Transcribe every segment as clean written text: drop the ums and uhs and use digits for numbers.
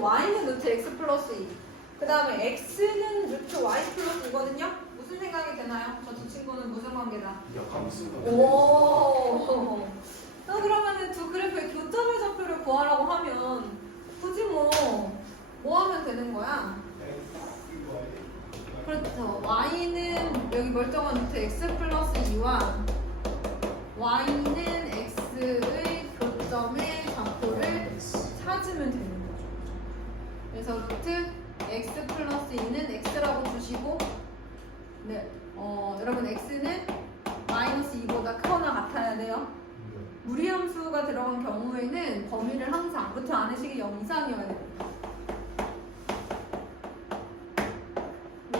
y는 루트 x 플러스 2. 그 다음에 x는 루트 y 플러스 2거든요. 무슨 생각이 드나요? 저 두 친구는 무슨 관계다? 오. 그러면은 두 그래프의 교점의 좌표를 구하라고 하면 굳이 뭐 하면 되는 거야? 그렇죠. y는 여기 멀쩡한 루트 x 플러스 2와 y는 x의 교점의 좌표를 찾으면 되는 거죠. 그래서 루트 x 플러스 2는 x라고 주시고, 네, 여러분 x는 마이너스 2보다 크거나 같아야 돼요. 무리함수가 들어간 경우에는 범위를 항상 루트 안에식이 0 이상이어야 됩니다.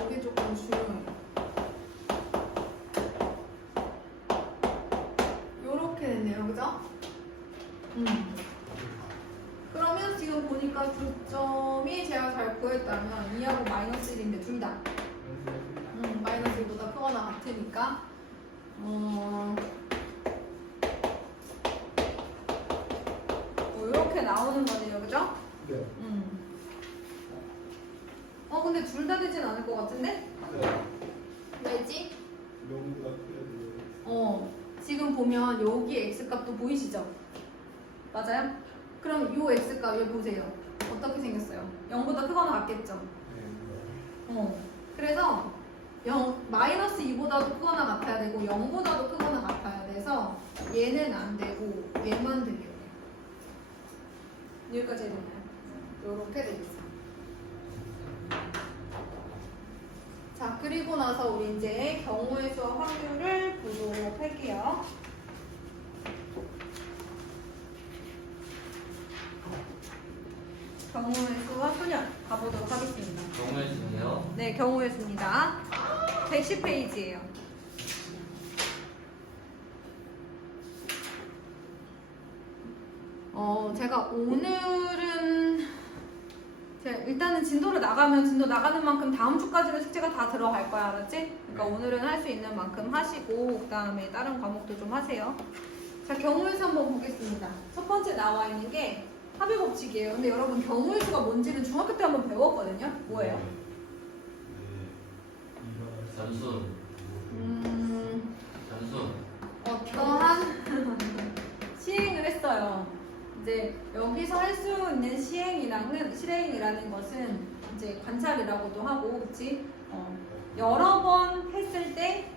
이게 조금 중요해요. 요렇게 됐네요, 그죠? 그러면 지금 보니까 교점이 제가 잘 구했다면 2하고 마이너스 1인데 둘 다 마이너스 1보다 크거나 같으니까 이렇게 나오는 거네요, 그죠? 네. 근데 둘 다 되진 않을 것 같은데? 왜지? 지금 보면 여기 x값도 보이시죠? 맞아요? 그럼 요 x값 여기 보세요. 어떻게 생겼어요? 0보다 크거나 같겠죠? 그래서 마이너스 2보다도 크거나 같아야 되고 0보다도 크거나 같아야 돼서 얘는 안 되고 얘만 되게 돼요. 여기까지 해야 되나요? 요렇게 되겠어요. 자, 그리고 나서 우리 이제 경우의 수와 확률을 보도록 할게요. 경우의 수와 확률 가보도록 하겠습니다. 경우의 수네요. 네, 경우의 수입니다. 110페이지예요. 제가 오늘은 일단은 진도를 나가면 진도 나가는 만큼 다음 주까지는 숙제가 다 들어갈 거야, 알았지? 그러니까 오늘은 할 수 있는 만큼 하시고 그 다음에 다른 과목도 좀 하세요. 자, 경우의 수 한번 보겠습니다. 첫 번째 나와 있는 게 합의 법칙이에요. 근데 여러분 경우의 수가 뭔지는 중학교 때 한번 배웠거든요. 뭐예요? 단순. 단순. 어떠한 시행을 했어요. 이제 여기서 할 수 있는 실행이라는 것은 이제 관찰이라고도 하고, 그치? 여러 번 했을 때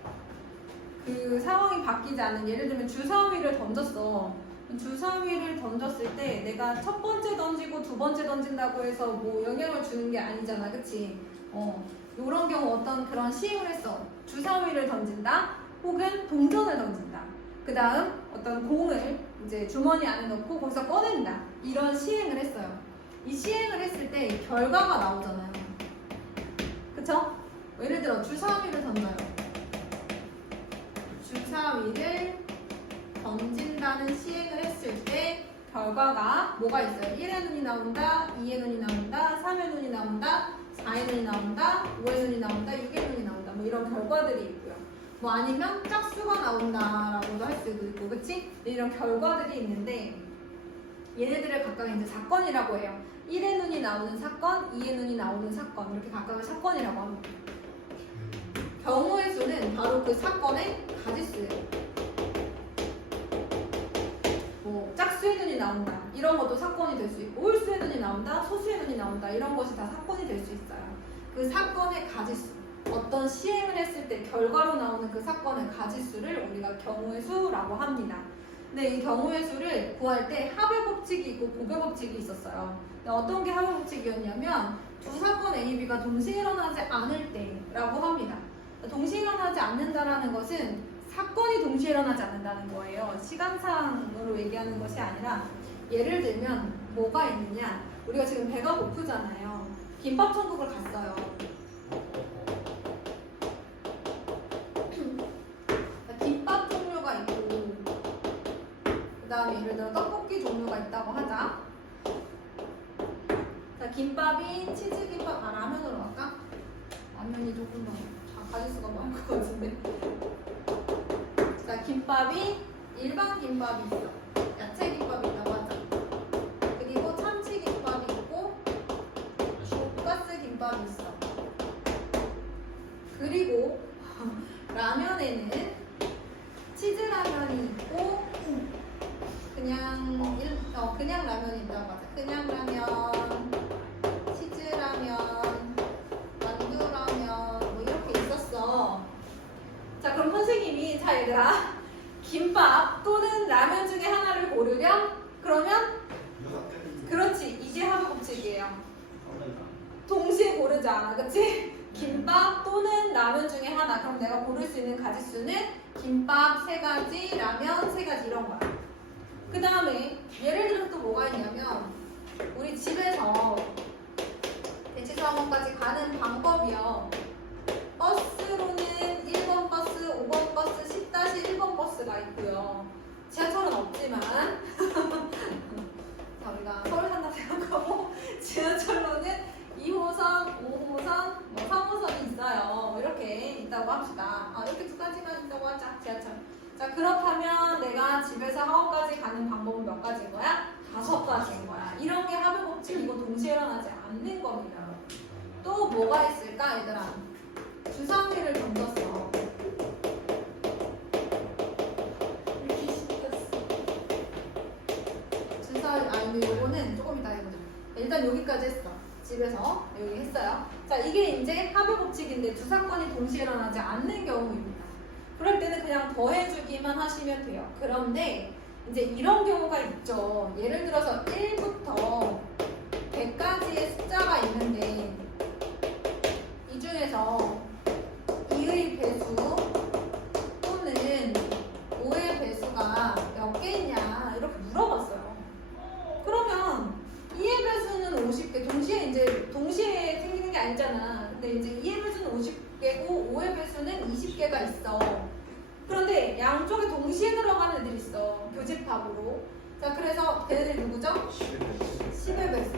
그 상황이 바뀌지 않는, 예를 들면 주사위를 던졌어. 주사위를 던졌을 때 내가 첫 번째 던지고 두 번째 던진다고 해서 뭐 영향을 주는 게 아니잖아, 그치? 요런 경우 어떤 그런 시행을 했어. 주사위를 던진다, 혹은 동전을 던진다. 그 다음 어떤 공을 이제 주머니 안에 넣고 거기서 꺼낸다. 이런 시행을 했어요. 이 시행을 했을 때 결과가 나오잖아요. 그쵸? 예를 들어 주사위를 던져요. 주사위를 던진다는 시행을 했을 때 결과가 뭐가 있어요? 1의 눈이 나온다, 2의 눈이 나온다, 3의 눈이 나온다, 4의 눈이 나온다, 5의 눈이 나온다, 6의 눈이 나온다. 뭐 이런 결과들이 있고요. 뭐 아니면 짝수가 나온다라고도 할 수도 있고, 그치? 이런 결과들이 있는데 얘네들을 각각 이제 사건이라고 해요. 1의 눈이 나오는 사건, 2의 눈이 나오는 사건, 이렇게 각각을 사건이라고 합니다. 경우의 수는 바로 그 사건의 가지수예요. 뭐 짝수의 눈이 나온다, 이런 것도 사건이 될 수 있고, 홀수의 눈이 나온다, 소수의 눈이 나온다, 이런 것이 다 사건이 될 수 있어요. 그 사건의 가지수, 어떤 시행을 했을 때 결과로 나오는 그 사건의 가지수를 우리가 경우의 수라고 합니다. 근데 이 경우의 수를 구할 때 합의 법칙이 있고 고배 법칙이 있었어요. 근데 어떤 게 합의 법칙이었냐면 두 사건 A, B가 동시에 일어나지 않을 때라고 합니다. 동시에 일어나지 않는다라는 것은 사건이 동시에 일어나지 않는다는 거예요. 시간상으로 얘기하는 것이 아니라, 예를 들면 뭐가 있느냐, 우리가 지금 배가 고프잖아요. 김밥 천국을 갔어요. 김밥 종류가 있고, 그 다음에 예를 들어 떡볶이 종류가 있다고 하자. 자, 김밥이 치즈김밥, 라면으로 할까? 라면이 조금 더 가짓수가 많을 것 같은데. 자, 김밥이 일반 김밥이 있어. 야채 김밥이 있다고 하자. 그리고 참치 김밥이 있고, 김밥이 있어. 그리고 라면에는 치즈라면이 있고 그냥 라면이 있다고 하자. 그냥 라면, 치즈라면, 만두라면 뭐 이렇게 있었어. 자, 그럼 선생님이 자 얘들아 김밥 또는 라면 중에 하나를 고르렴? 그러면 그렇지, 이게 합의 법칙이에요. 동시에 고르자, 그치? 김밥 또는 라면 중에 하나. 그럼 내가 고를 수 있는 가지수는 김밥 3가지, 라면 3가지 이런 거야. 그 다음에 예를 들어서 또 뭐가 있냐면 우리 집에서 대치사학원까지 가는 방법이요. 버스로는 1번 버스, 5번 버스, 10-1번 버스가 있고요. 지하철은 없지만 자, 우리가 서울 산다 생각하고 지하철로는 2호선, 5호선, 3호선이 있어요. 이렇게 있다고 합시다. 이렇게 2가지만 있다고 하자, 지하철. 자, 그렇다면 내가 집에서 학원까지 가는 방법은 몇 가지인 거야? 5가지인 거야. 이런 게 합의 법칙이고 동시에 일어나지 않는 겁니다. 또 뭐가 있을까, 얘들아? 주사위를 던졌어. 이렇게 시켰어. 근데 요거는 조금 이따 해보자. 일단 여기까지 했어. 집에서 여기 했어요. 자, 이게 이제 합의 법칙인데 두 사건이 동시에 일어나지 않는 경우입니다. 그럴 때는 그냥 더해주기만 하시면 돼요. 그런데 이제 이런 경우가 있죠. 예를 들어서 1부터 100까지의 숫자가 있는데 이 중에서 2의 배수 또는 5의 배수가 몇 개 있냐 이렇게 물어봤어요. 그러면 2의 배수는 50개, 동시에 생기는 게 아니잖아. 근데 이제 2의 배수는 50개고 5의 배수는 20개가 있어. 그런데 양쪽에 동시에 들어가는 애들이 있어. 교집합으로. 자, 그래서 걔네들이 누구죠? 10의 배수.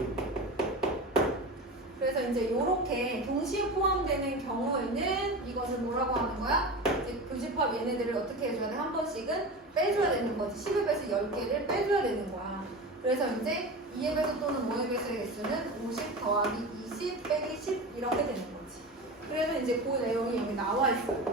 그래서 이제 이렇게 동시에 포함되는 경우에는 이것을 뭐라고 하는 거야? 이제 교집합 얘네들을 어떻게 해줘야 돼? 한 번씩은 빼줘야 되는 거지. 10의 배수 10개를 빼줘야 되는 거야. 그래서 이제 2의 배수 또는 5의 배수의 개수는 50 더하기 20 빼기 10 이렇게 되는 거지. 그래서 이제 그 내용이 여기 나와 있어요.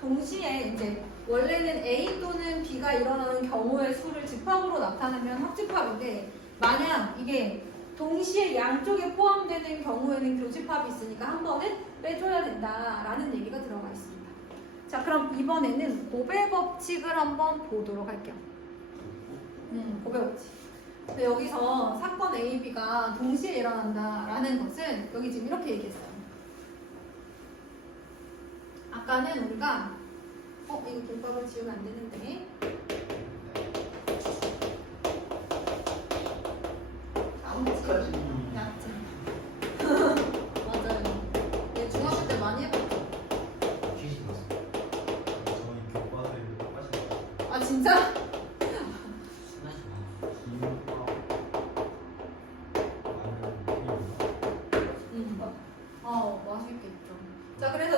동시에 이제 원래는 A 또는 B가 일어나는 경우의 수를 집합으로 나타내면 합집합인데 만약 이게 동시에 양쪽에 포함되는 경우에는 교집합이 있으니까 한 번은 빼줘야 된다라는 얘기가 들어가 있습니다. 자, 그럼 이번에는 곱의 법칙을 한번 보도록 할게요. 곱의 법칙. 여기서 사건 A, B가 동시에 일어난다라는 것은 여기 지금 이렇게 얘기했어요. 아까는 우리가 이거 김밥을 지우면 안 되는데 한국까지 야채 맞아요. 얘 중학교 때 많이 해봤죠? 퀴즈 났어. 저희 교과서에 똑같이 아 진짜? 신나지 마. 김밥 맛있겠죠. 자, 그래서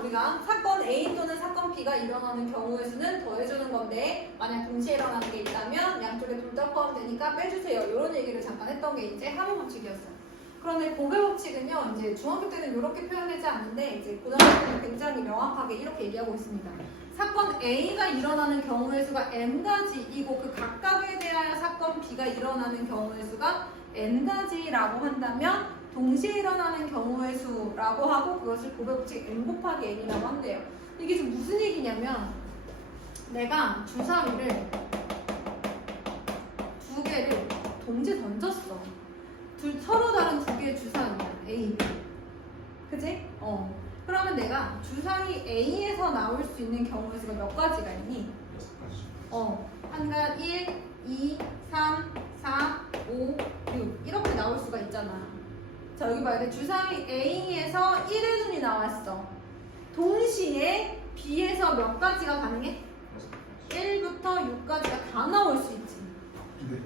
우리가 사건 A 또는 사건 B가 일어나는 경우의 수는 더해주는 건데 만약 동시에 일어나는 게 있다면 양쪽에 둘 다 포함되니까 빼주세요. 이런 얘기를 잠깐 했던 게 이제 합의 법칙이었어요. 그런데 곱의 법칙은요, 이제 중학교 때는 이렇게 표현하지 않는데 이제 고등학교 때는 굉장히 명확하게 이렇게 얘기하고 있습니다. 사건 A가 일어나는 경우의 수가 n가지이고 그 각각에 대하여 사건 B가 일어나는 경우의 수가 n가지라고 한다면 동시에 일어나는 경우의 수라고 하고 그것을 곱의 법칙 n 곱하기 n이라고 한대요. 이게 지금 무슨 얘기냐면 내가 주사위를 2개를 동시에 던졌어. 서로 다른 2개의 주사위야. A, B. 그치? 그러면 내가 주사위 A에서 나올 수 있는 경우의 수가 몇 가지가 있니? 6가지. 한가 1, 2, 3, 4, 5, 6 이렇게 나올 수가 있잖아. 자, 여기 봐야 돼. 주사위 A에서 1의 눈이 나왔어. 동시에 B에서 몇 가지가 가능해? 1부터 6까지가 다 나올 수 있지. 네.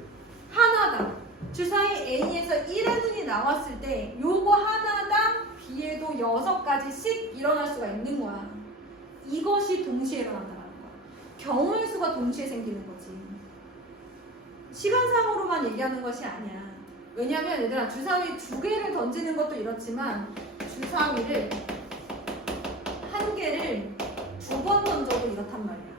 하나당 주사위 A에서 1의 눈이 나왔을 때 요거 하나당 B에도 6가지씩 일어날 수가 있는 거야. 이것이 동시에 일어난다는 거야. 경우의 수가 동시에 생기는 거지. 시간상으로만 얘기하는 것이 아니야. 왜냐면 얘들아 주사위 2개를 던지는 것도 이렇지만 주사위를 1개를 2번 던져도 이렇단 말이야.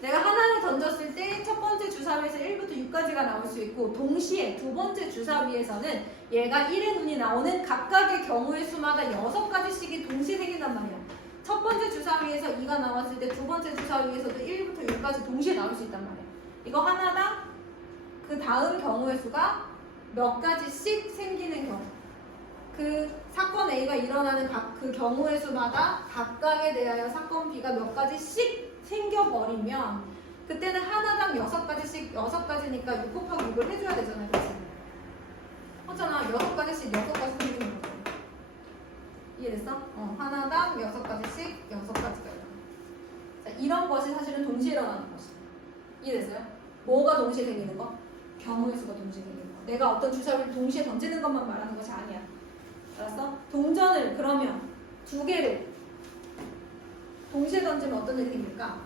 내가 하나를 던졌을 때 첫 번째 주사위에서 1부터 6까지가 나올 수 있고 동시에 두 번째 주사위에서는 얘가 1의 눈이 나오는 각각의 경우의 수마다 6가지씩이 동시에 생긴단 말이야. 첫 번째 주사위에서 2가 나왔을 때 두 번째 주사위에서도 1부터 6까지 동시에 나올 수 있단 말이야. 이거 하나당 그 다음 경우의 수가 몇 가지씩 생기는 경우. 그 사건 A가 일어나는 각 그 경우의 수마다 각각에 대하여 사건 B가 몇 가지씩 생겨버리면 그때는 하나당 6가지씩 6가지니까 6 곱하기 6을 해줘야 되잖아. 그치? 하잖아. 6가지씩 6가지 생기는 거죠. 이해됐어? 하나당 6가지씩 6가지가 일어나. 자, 이런 것이 사실은 동시에 일어나는 것이야. 이해됐어요? 뭐가 동시에 생기는 거? 경우의 수가 동시에 생기는 거. 내가 어떤 주사위를 동시에 던지는 것만 말하는 것이 아니야. 알았어? 동전을 그러면 2개를 동시에 던지면 어떤 일이 생길까?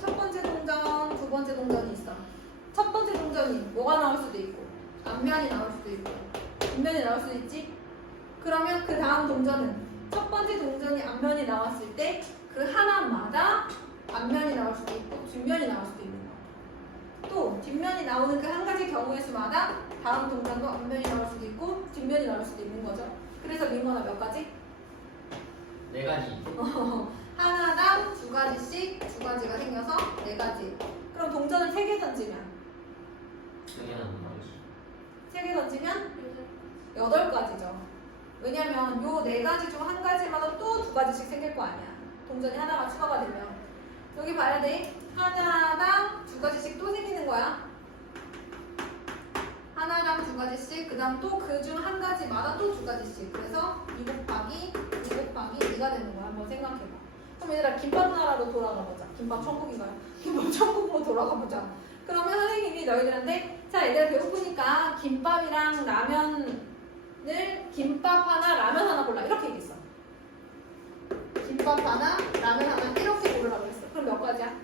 첫 번째 동전, 두 번째 동전이 있어. 첫 번째 동전이 뭐가 나올 수도 있고 앞면이 나올 수도 있고 뒷면이 나올 수도 있지? 그러면 그 다음 동전은 첫 번째 동전이 앞면이 나왔을 때 그 하나마다 앞면이 나올 수도 있고 뒷면이 나올 수도 있는 거야. 또 뒷면이 나오는 그 한 가지 경우의 수마다 다음 동전도 앞면이 나올 수도 있고 뒷면이 나올 수도 있는 거죠. 그래서 민건아 몇 가지? 4가지. 하나당 2가지씩 2가지가 생겨서 4가지. 그럼 동전을 3개 던지면 3개 던지면 8가지죠. 왜냐면 요 4가지 중 한 가지마다 또 2가지씩 생길 거 아니야. 동전이 하나가 추가가 되면 여기 봐야 돼. 하나당 2가지씩 또 생기는 거야. 하나당 2가지씩, 그 다음 또 그 중 한 가지마다 또 2가지씩. 그래서 2 곱하기 2가 되는 거야. 한번 생각해봐. 그럼 얘들아 김밥 나라로 돌아가 보자. 김밥 천국인가요? 김밥 천국으로 돌아가 보자. 그러면 선생님이 너희들한테 자 얘들아 배고프니까 김밥이랑 라면을 김밥 하나 라면 하나 골라 이렇게 얘기했어. 김밥 하나 라면 하나 이렇게 고르라고 했어. 그럼 몇 가지야?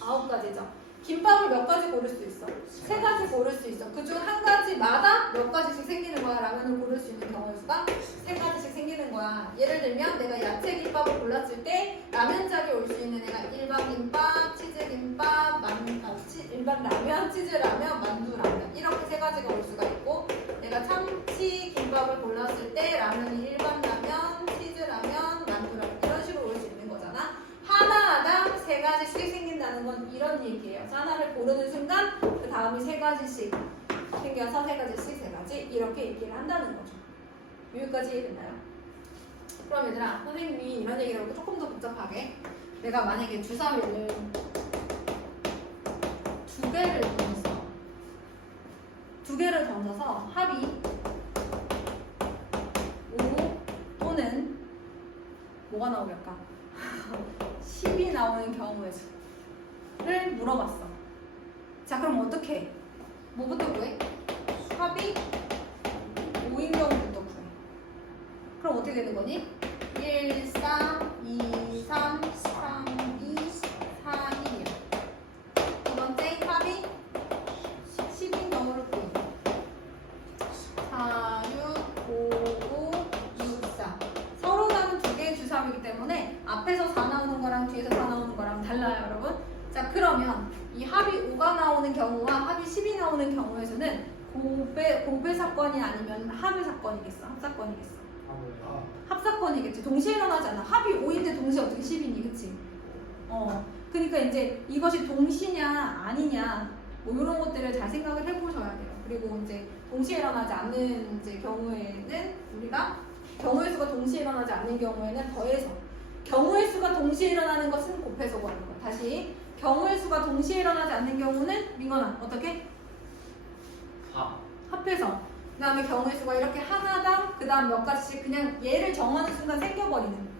9가지죠. 김밥을 몇 가지 고를 수 있어? 3가지 고를 수 있어. 그중 한 가지마다 몇 가지씩 생기는 거야. 라면을 고를 수 있는 경우의 수가 3가지씩 생기는 거야. 예를 들면 내가 야채 김밥을 골랐을 때 라면 짝에 올 수 있는 애가 일반 김밥, 치즈 김밥, 일반 라면, 치즈 라면, 만두 라면 이렇게 3가지가 올 수가 있고 내가 참치 김밥을 골랐을 때 라면이 일반 라면, 치즈 라면, 만두 라면 이런 식으로 올 수 있는 거잖아. 하나당 3가지씩 생긴다는 건 이런 얘기예요. 그래서 하나를 고르는 순간 그 다음이 3가지씩 생겨서 3가지씩 3가지 이렇게 얘기를 한다는 거죠. 여기까지 이해됐나요? 그럼 얘들아 선생님이 이런 얘기를 하고 조금 더 복잡하게 내가 만약에 주사위를 2개를 던졌어. 2개를 던져서 합이 5 또는 뭐가 나오겠까? 10이 나오는 경우의 수를 물어봤어. 자 그럼 어떻게 해? 뭐부터 구해? 합이 5인 경우부터 구해. 그럼 어떻게 되는 거니? 1, 4, 2, 3, 3, 2, 4, 1이야. 두 번째 합이 10인 경우를 구해. 4, 6, 5, 5, 6, 4. 서로 다른 2개의 주사위이기 때문에 앞에서 4 나오는 거랑 뒤에서 4 나오는 거랑 달라요, 여러분. 자, 그러면 이 합이 5가 나오는 경우와 합이 10이 나오는 경우에서는 고배 사건이 아니면 합의 사건이겠어? 합사건이겠어? 합사건이겠지. 동시에 일어나지 않아. 합이 5인데 동시에 어떻게 10이니, 그치? 그러니까 이제 이것이 동시냐 아니냐 뭐 이런 것들을 잘 생각을 해보셔야 돼요. 그리고 이제 동시에 일어나지 않는 이제 경우에는 우리가 경우의 수가 동시에 일어나지 않는 경우에는 더해서 경우의 수가 동시에 일어나는 것은 곱해서 구하는 거. 다시 경우의 수가 동시에 일어나지 않는 경우는 민건아 어떻게? 합해서 그 다음에 경우의 수가 이렇게 하나당 그 다음 몇 가지씩 그냥 얘를 정하는 순간 생겨버리는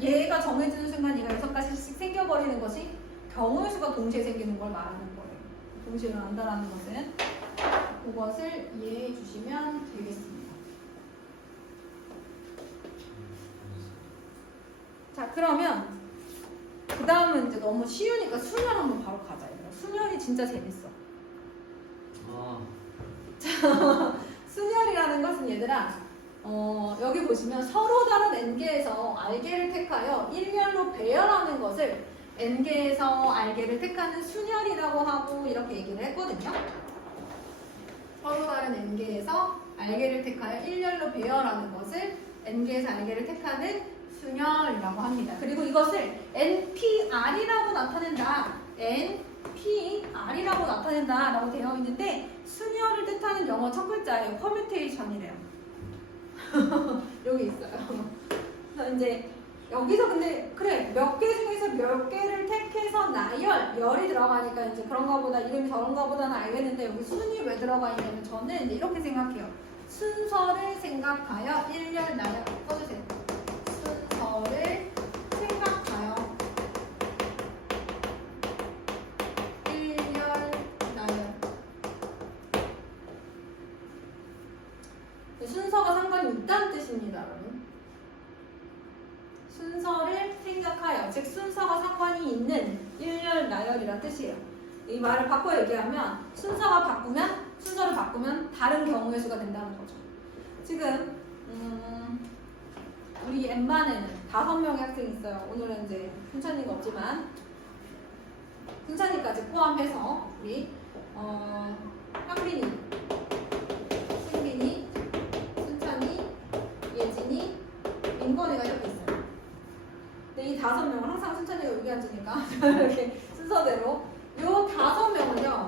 얘가 정해지는 순간 얘가 6가지씩 생겨버리는 것이 경우의 수가 동시에 생기는 걸 말하는 거예요. 동시에 일어난다라는 것은 그것을 이해해 주시면 되겠습니다. 자 그러면 그 다음은 이제 너무 쉬우니까 수를 한번 바로 가자. 순열이 진짜 재밌어. 아, 순열이라는 것은 얘들아, 여기 보시면 서로 다른 n개에서 r개를 택하여 일렬로 배열하는 것을 n개에서 r개를 택하는 순열이라고 하고 이렇게 얘기를 했거든요. 서로 다른 n개에서 r개를 택하여 일렬로 배열하는 것을 n개에서 r개를 택하는 순열이라고 합니다. 그리고 이것을 npr이라고 나타낸다. npr이라고 나타낸다 라고 되어 있는데 순열을 뜻하는 영어 첫 글자예요. 퍼뮤테이션이래요. 여기 있어요. 그래서 이제 여기서 근데 그래 몇 개 중에서 몇 개를 택해서 열이 들어가니까 이제 그런가 보다 이름이 저런가 보다는 알겠는데 여기 순이 왜 들어가 있냐면 저는 이제 이렇게 생각해요. 순서를 생각하여 일열 나열 써주세요. 순서를 생각하여 일열 나열. 순서가 상관이 있다는 뜻입니다, 여러분. 순서를 생각하여, 즉 순서가 상관이 있는 일열 나열이란 뜻이에요. 이 말을 바꿔 얘기하면 순서를 바꾸면 다른 경우의 수가 된다는 거죠. 지금 우리 N반에는 5명의 학생이 있어요. 오늘은 이제 순찬이가 없지만 순찬이까지 포함해서 우리 현빈이, 승빈이, 순찬이, 예진이, 민건이가 이렇게 있어요. 근데 이 5명은 항상 순찬이가 여기 앉으니까 이렇게 순서대로 이 5명은요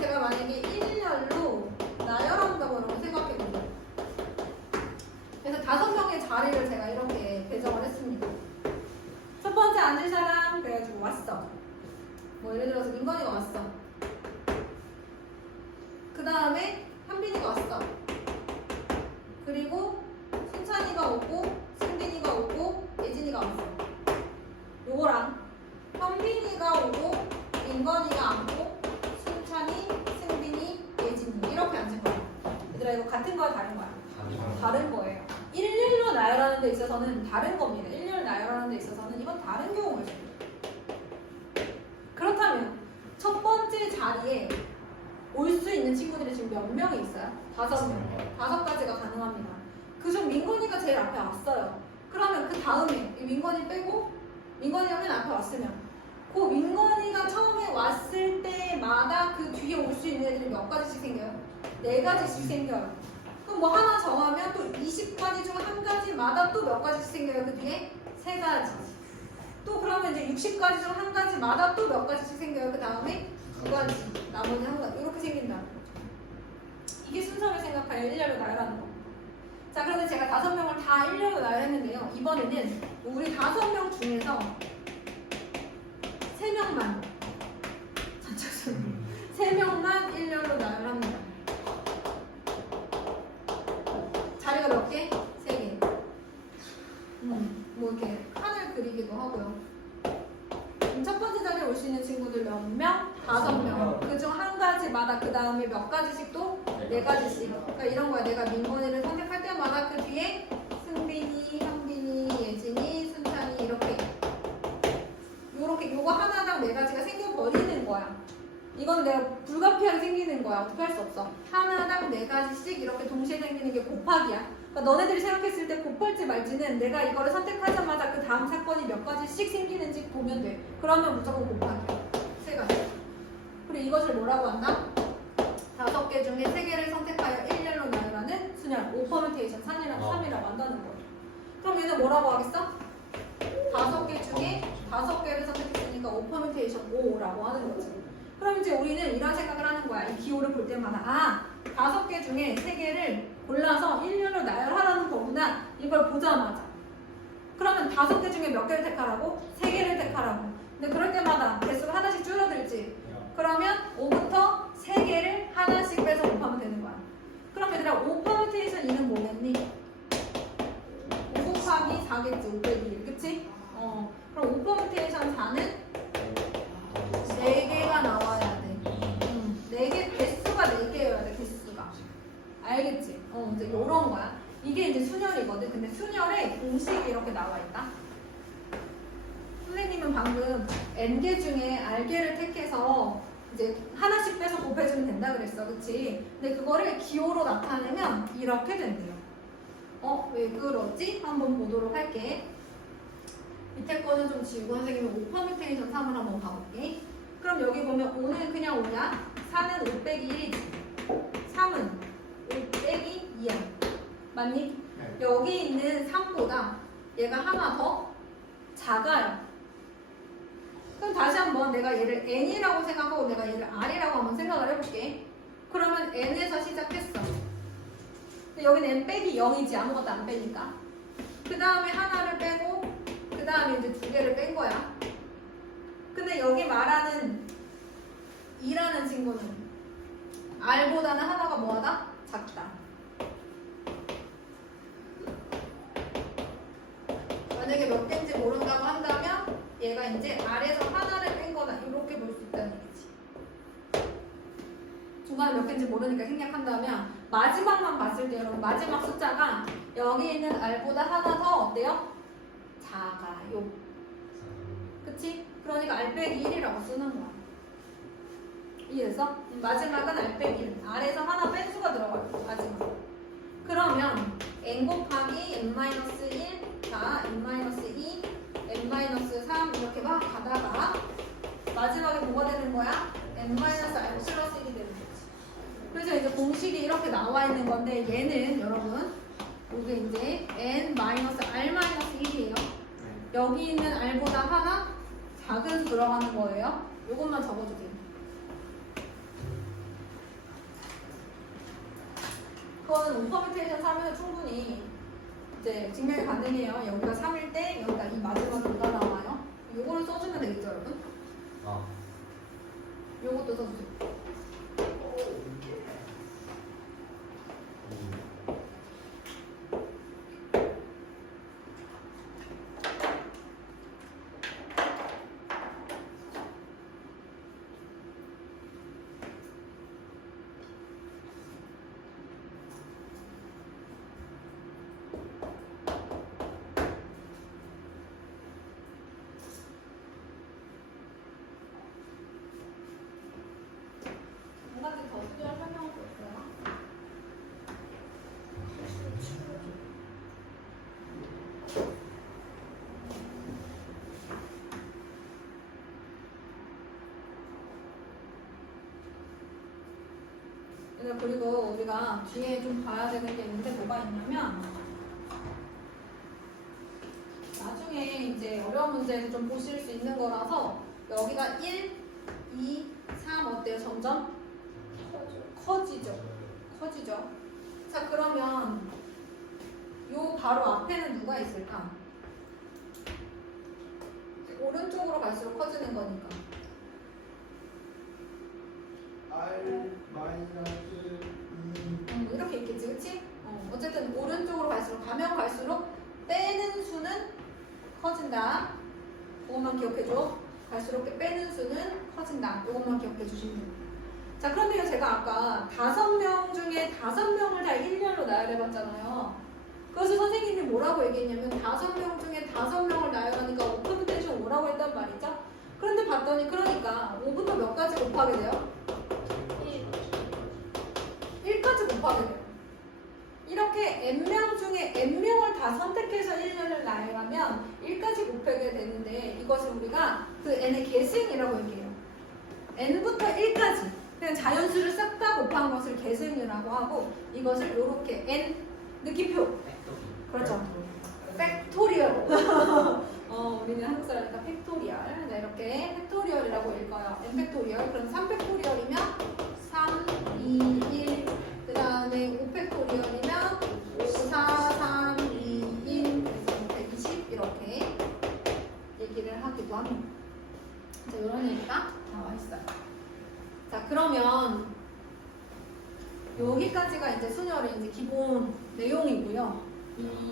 제가 만약에 일렬로 나열한다고 이렇게 생각해보세요. 그래서 5명의 자리를 제가 이렇게 배정을 했습니다. 첫 번째 앉을 사람 그래가지고 왔어. 뭐 예를 들어서 민건이가 왔어. 그 다음에 현빈이가 왔어. 그리고 순찬이가 오고 승빈이가 오고 예진이가 왔어. 요거랑 현빈이가 오고 민건이가 앉고 순찬이, 승빈이, 예진이 이렇게 앉은 거야. 얘들아 이거 같은 거야 다른 거야? 다른 거예요. 일렬로 나열하는 데 있어서는 다른 겁니다. 일렬 나열하는 데 있어서는 이건 다른 경우가 있어요. 그렇다면 첫 번째 자리에 올 수 있는 친구들이 지금 몇 명이 있어요? 5명. 5가지가 가능합니다. 그중 민건이가 제일 앞에 왔어요. 그러면 그 다음에 이 민건이 빼고 민건이가 맨 앞에 왔으면 그 민건이가 처음에 왔을 때마다 그 뒤에 올 수 있는 애들이 몇 가지씩 생겨요? 4가지씩 생겨요. 그럼 뭐 하나 정하면 또 20가지 중 한 가지마다 또 몇 가지씩 생겨요? 그 뒤에 3가지. 또 그러면 이제 60가지 중 한 가지마다 또 몇 가지씩 생겨요? 그 다음에 2가지. 나머지 한 가지. 이렇게 생긴다는 거죠. 이게 순서를 생각하여 일렬로 나열하는 겁니다. 자, 그런데 제가 5명을 다 일렬로 나열했는데요. 이번에는 우리 5명 중에서 3명만 선착순 3명만 일렬로 나열합니다. 자리가 몇 개? 3개. 뭐 이렇게 칸을 그리기도 하고요. 첫 번째 자리에 올 수 있는 친구들 몇 명? 5명. 그중 한 가지마다 그 다음에 몇 가지씩 또 4가지씩. 그러니까 이런 거야. 내가 민건이를 선택할 때마다 그 뒤에 승빈이, 현빈이, 예진이, 순찬이 이렇게 요거 하나당 4가지가 생겨버리는 거야. 이건 내가 불가피하게 생기는 거야. 어떻게 할 수 없어. 하나당 4가지씩 이렇게 동시에 생기는 게 곱하기야. 그러니까 너네들이 생각했을 때 곱할지 말지는 내가 이거를 선택하자마자 그 다음 사건이 몇 가지씩 생기는지 보면 돼. 그러면 무조건 곱하기야. 3가지. 그리고 이것을 뭐라고 한다? 5개 중에 3개를 선택하여 일렬로 나열하는 순열, 5%테이션 3이라고 한다는 거예요. 그럼 얘는 뭐라고 하겠어? 5개 중에 5개를 선택했으니까 5%테이션 5라고 하는 거지. 그럼 이제 우리는 이런 생각을 하는 거야. 이 기호를 볼 때마다 5개 중에 3개를 골라서 일렬로 나열하라는 거구나. 이걸 보자마자. 그러면 5개 중에 몇 개를 택하라고? 3개를 택하라고. 근데 그럴 때마다 개수가 하나씩 줄어들지. 그러면 5부터 3개를 하나씩 빼서 곱하면 되는 거야. 그럼 얘들아 5%테이션 2는 뭐겠니? 5 곱하기 4겠지. 5 빼기 1. 그치? 그럼 5%테이션 4는 4개가 나와야 돼. 4개, 개수가 4개여야 돼. 개수가. 알겠지? 이제 요런 거야. 이게 이제 순열이거든. 근데 순열에 공식이 이렇게 나와 있다. 선생님은 방금 n개 중에 r개를 택해서 이제 하나씩 빼서 곱해주면 된다 그랬어, 그치? 근데 그거를 기호로 나타내면 이렇게 된대요. 왜 그러지? 한번 보도록 할게. 밑에 거는 좀 지우고 선생님이 5 퍼뮤테이션 3을 한번 봐볼게. 그럼 여기 보면 5는 그냥 5냐? 4는 5 빼기 1이지. 3은 5 빼기 2야. 맞니? 네. 여기 있는 3보다 얘가 하나 더 작아요. 그럼 다시 한번 내가 얘를 n이라고 생각하고 내가 얘를 r이라고 한번 생각을 해볼게. 그러면 n에서 시작했어. 근데 여기는 n 빼기 0이지. 아무것도 안 빼니까. 그 다음에 하나를 빼고 그 다음에 이제 2개를 뺀 거야. 근데 여기 말하는 2라는 친구는 r보다는 하나가 뭐하다? 작다. 만약에 몇 개인지 모른다고 한다면 얘가 이제 R에서 하나를 뺀 거다. 이렇게 볼 수 있다는 얘기지. 중간에 몇 개인지 모르니까 생략한다면 마지막만 봤을 때 여러분 마지막 숫자가 여기 있는 R보다 하나 더 어때요? 작아요. 그치? 그러니까 R 빼기 1이라고 쓰는 거야. 이해됐어? 마지막은 R 빼기 1. R에서 하나 뺀 수가 들어가요. 마지막. 그러면 n 곱하기 n-1, 자 n-2, n-3 이렇게 막 가다가 마지막에 뭐가 되는 거야? n-r 플러스 1이 되는 거지. 그래서 이제 공식이 이렇게 나와 있는 건데 얘는 여러분 이게 이제 n-r-1이에요. 여기 있는 r보다 하나 작은 수 들어가는 거예요. 이것만 적어주세요. 그거는 5 퍼뮤테이션 3은 충분히 이제 증명이 가능해요. 여기가 3일 때 여기가 이 마지막에 뭐가 나와요? 요거를 써주면 되겠죠, 여러분? 요것도 써주세요. 한 가지 더 수정 설명을 볼까요? 그리고 우리가 뒤에 좀 봐야 되는 게 있는데 뭐가 있냐면 나중에 이제 어려운 문제에서 좀 보실 수 있는 거라서 여기가 1, 2, 3 어때요? 점점 커지죠. 자 그러면 요 바로 앞에는 누가 있을까? 오른쪽으로 갈수록 커지는 거니까. R 마이너스 이렇게 있겠지, 그치? 어쨌든 오른쪽으로 가면 갈수록 빼는 수는 커진다. 그것만 기억해줘. 갈수록 빼는 수는 커진다. 이것만 기억해 주시면 됩니다. 자, 그런데요, 제가 아까 5명 중에 5명을 다 1년으로 나열해봤잖아요. 그래서 선생님이 뭐라고 얘기했냐면 5명 중에 5명을 나열하니까 5 퍼뮤테이션 5라고 했단 말이죠. 그런데 봤더니 그러니까 5부터 몇 가지 곱하게 돼요? 1까지 곱하게 돼요. 이렇게 n명 중에 n명을 다 선택해서 1년을 나열하면 1까지 곱하게 되는데 이것을 우리가 그 n의 계승이라고 얘기해요. n부터 1까지 그냥 자연수를 싹 다 곱한 것을 계승이라고 하고 이것을 이렇게 n 느낌표 그렇죠. 팩토리얼 우리는 한국 사람이니까 팩토리얼 네, 이렇게 팩토리얼이라고 읽어요. n 팩토리얼 그럼 3 팩토리얼이면 3, 2, 1 그 다음에 5 팩토리얼이면 5, 4, 3, 2, 1 그래서 120 이렇게 얘기를 하기도 합니다. 자, 이런 얘기가 나와 있어요. 자, 그러면 여기까지가 이제 순열의 이제 기본 내용이고요.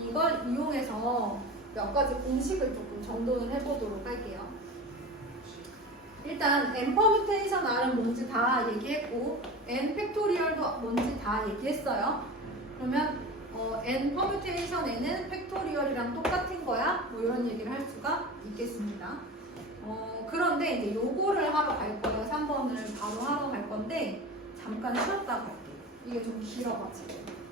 이걸 이용해서 몇 가지 공식을 조금 정돈을 해보도록 할게요. 일단 n 퍼뮤테이션 r은 뭔지 다 얘기했고 n 팩토리얼도 뭔지 다 얘기했어요. 그러면 n 퍼뮤테이션 n은 팩토리얼이랑 똑같은 거야? 뭐 이런 얘기를 할 수가 있겠습니다. 그런데 이제 요거를 하러 갈 거예요. 3번을 바로 하러 갈 건데 잠깐 쉬었다 갈게요. 이게 좀 길어가지고.